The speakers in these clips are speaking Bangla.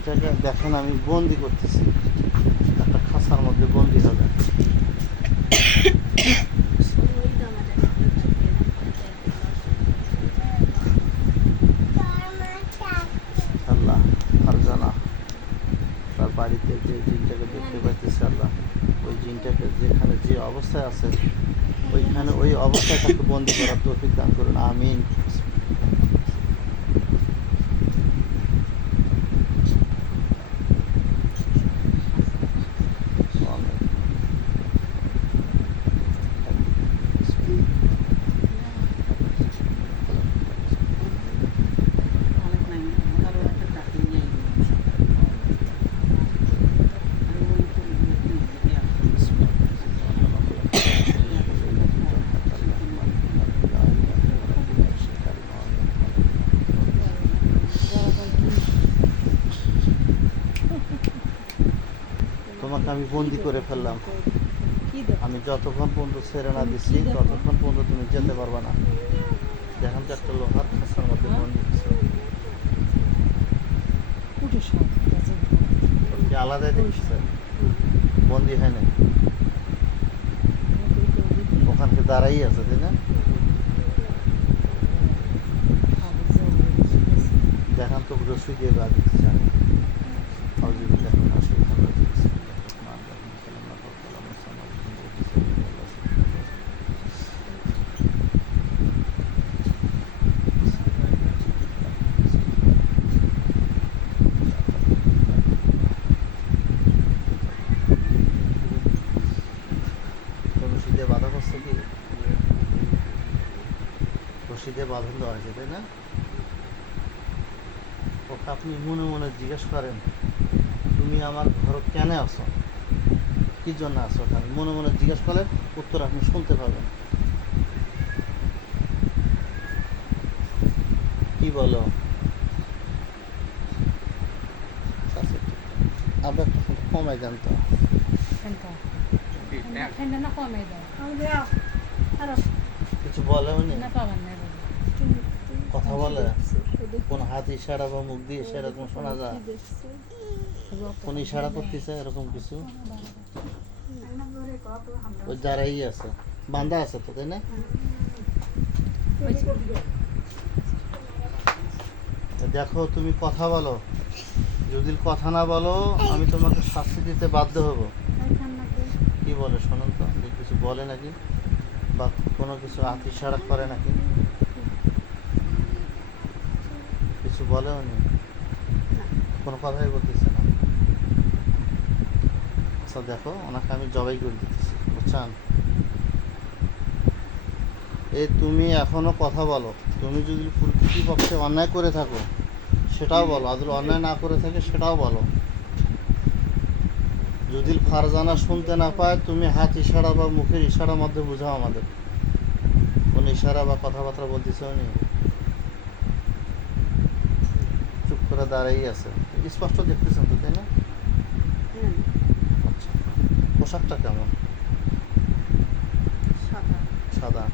ওইটাকে দেখেন আমি বন্দি করতেছি। একটা খাঁচার মধ্যে বন্দি হবে আল্লাহ, আর জানা। তার বাড়িতে যে জিনটাকে দেখতে পাইতেছে আল্লাহ, ওই জিনটাকে যেখানে যে অবস্থায় আছে, ওইখানে ওই অবস্থায় তাকে বন্দি করার তৌফিক দান করুন। আমিন। বন্দি করে ফেললাম। আমি যতক্ষণ পর্যন্ত ছেড়ে না দিচ্ছি ততক্ষণ পর্যন্ত তুমি যেতে পারবে না। দেখেন তো একটা লোহার খাঁচার মধ্যে বন্দি আলাদাই দেখছে বন্দি হয় ওখানকে দাঁড়াই আছে, তাই না? দেখান তো রসুই দিয়ে গা দিচ্ছে আমি আউযুবিল্লাহি মিনাশ শাইতানির রাজিম। বিসমিল্লাহির রহমানির রহিম। তো রশি দিয়ে বাঁধা করছে কি রশি দিয়ে বাঁধন দেওয়া হয়েছে তাই না? ওকে আপনি মনে মনে জিজ্ঞেস করেন তুমি আমার ঘর কেন আছো? কি জন্য আছো ওখানে? মনে মনে জিজ্ঞেস করলে উত্তর আপনি শুনতে পাবেন। কি বলো? আমরা একটু কমাই দেন তো। কিছু বলে উনি? কথা বলে? কোন হাত ইশারা বা মুখ দিয়ে শোনা যায়? কোন ইশারা করতেছে এরকম কিছু? ওই যারাই আছে। বান্ধা আছে তো তাই না? দেখো তুমি কথা বলো। যদি কথা না বলো আমি তোমাকে শাস্তি দিতে বাধ্য হব। কি বলে শোনেন তো। বলে নাকি? বা কোনো কিছু হাত ইশারা করে নাকি? কিছু বলে উনি? কোনো কথাই বলতেছে না। আচ্ছা দেখো ওনাকে আমি জবাই করে দিতেছি বুঝছেন? এ তুমি এখনও কথা বলো। তুমি যদি প্রকৃতি পক্ষে অন্যায় করে থাকো সেটাও বলো। যদি অন্যায় না করে থাকে সেটাও বলো। যদি ফারজানা শুনতে না পায় তুমি হাত ইশারা বা মুখের ইশারার মধ্যে বুঝাও আমাদের। কোন ইশারা বা কথাবার্তা বলতেছে উনি চুপ করে দাঁড়াই আছে। স্পষ্ট দেখতেছেন তো তাই না? আচ্ছা। পোশাকটা কেমন? সাদা।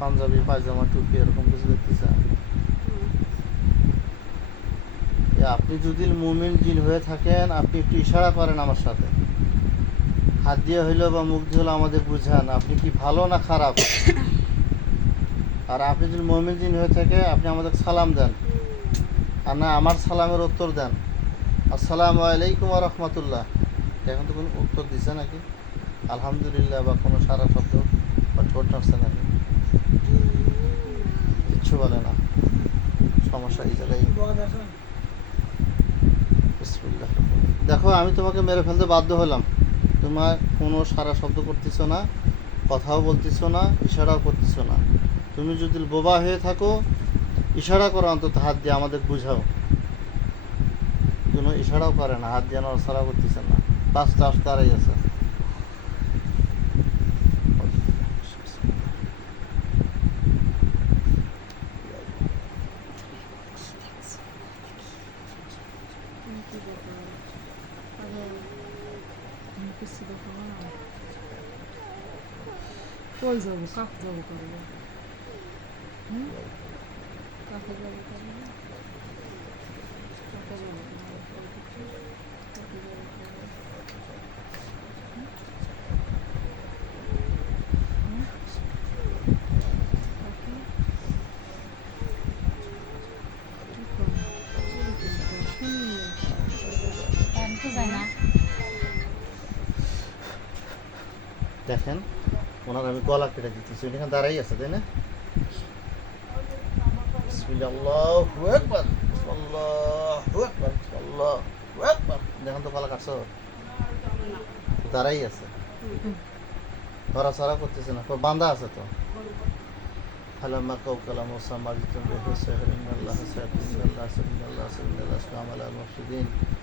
পাঞ্জাবি পায়জামা টুপি এরকম কিছু দেখতেছেন এ আপনি যদি মুমিন জিন হয়ে থাকেন, আপনি একটু ইশারা করেন আমার সাথে। হাত দিয়ে হইল বা মুখ দিয়ে হলো আমাদের বুঝান, আপনি কি ভালো না খারাপ? আর আপনি যদি মুমিন জিন হয়ে থাকে, আপনি আমাদের সালাম দেন। আর না, আমার সালামের উত্তর দেন। আসসালামু আলাইকুম রহমতুল্লাহ। এখন তো কোনো উত্তর দিছে নাকি? আলহামদুলিল্লাহ, বা কোনো সারা শব্দ বা ঠোঁট নাড়ছে নাকি? কিচ্ছু বলে না। সমস্যা এই জায়গায়। দেখো, আমি তোমাকে মেরে ফেলতে বাধ্য হলাম। তোমার কোনো সারা শব্দ করতেছো না, কথাও বলতেছো না, ইশারাও করতেছো না। তুমি যদি বোবা হয়ে থাকো, ইশারা করো অন্তত হাত দিয়ে আমাদের বুঝাও। কোনো ইশারাও করে না, হাত দিয়ে নড়াচড়া করতেছে না। পাঁচটা আসতে আড়াই আছে। Pois é, o carro da loucura. Né? Hum? carro da loucura. carro da loucura. দেখেন ওনার আমি গলা কেটে দিতেছি উনি এখানে দাঁড়াই আছে তাই না বিসমিল্লাহ, আল্লাহু আকবার, আল্লাহু আকবার, আল্লাহু আকবার। দেখেন তো গলা কাটছো দাঁড়াই আছে ধরাছড়া করতেছে না তো বান্ধা আছে তো فلما قوكل موسى ما جئتم به السحر إن الله سيأتي إن الله سبيل الله سبيل الله سلام على المفسدين ويحق الحق بكلماته ولو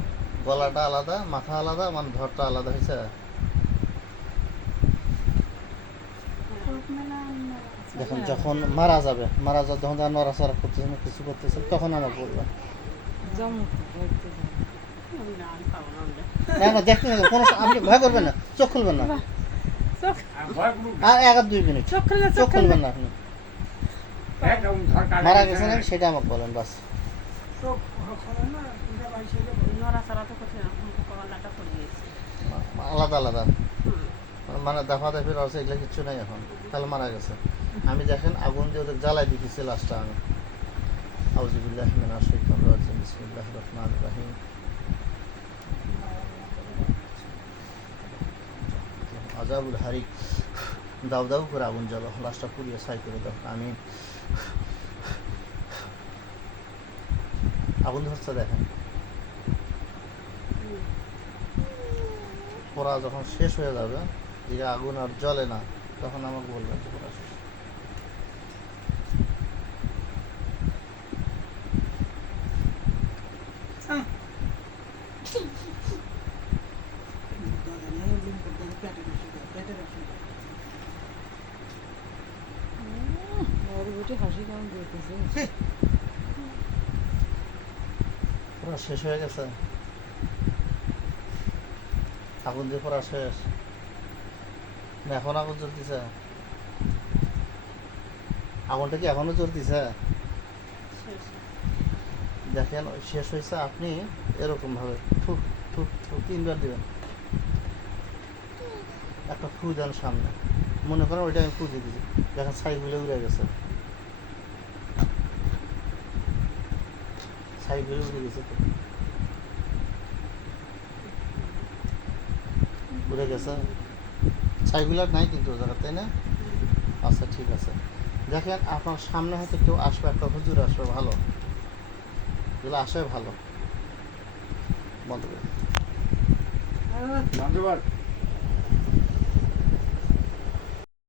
গলাটা আলাদা মাথা আলাদা মানে ধরটা আলাদা হয়েছে? দেখুন যখন মারা যাবে মারা যাবে যখন তার নড়াচড়া করতেছে না কিছু করতেছে তখন আমার না না দেখতে না কোনো আপনি ভয় করবেন না চোখ খুলবেন না। আর এক আর দুই মিনিট চোখ খুলবেন না আপনি। মারা সেটা আমাকে বলেন বাস। আলাদা আলাদা। মানে দাফা দাফির আছে এগুলো কিচ্ছু নাই এখন। তাহলে মারা গেছে। আমি দেখেন আগুন দিয়ে ওদের জ্বালাই দিতেছি লাস্টটা আমি। আউজিবুল্লাহ মিনাশ শাইতানির রাজিম। বিসমিল্লাহির রহমানির রহিম। আজাবুল হারিক। দাউ দাউ করে আগুন জ্বালো লাস্টটা পুড়িয়ে ছাই করে দাও। আমি আগুন ধরছে দেখেন। পোড়া যখন শেষ হয়ে যাবে যে আগুন আর জ্বলে না তখন আমাকে বলবেন যে পোড়া শেষ। হাসি কেমন দিতেছে পোড়া শেষ হয়ে গেছে। আগুন দিয়ে পোড়া শেষ। না এখন আগুন জ্বলতেছে। আগুনটা কি এখনও জ্বলতেছে? শেষ। দেখেন শেষ হয়েছে আপনি এরকম ভাবে ঠুক ঠুক ঠুক তিনবার দিবেন। একটা ফু দেন সামনে। মনে করেন ওইটা আমি ফু দিয়ে দিচ্ছি দেখেন ছাইগুলো উড়ে গেছে। ছাইগুলো উড়ে গেছে উড়ে গেছে। ছাইগুলো আর নাই কিন্তু জায়গা তাই না? আচ্ছা ঠিক আছে। দেখেন, আপনার সামনে হয়তো কেউ আসবে, একটা হুজুর আসবে ভালো। এগুলো আসে ভালো। বন্ধ করে। ধন্যবাদ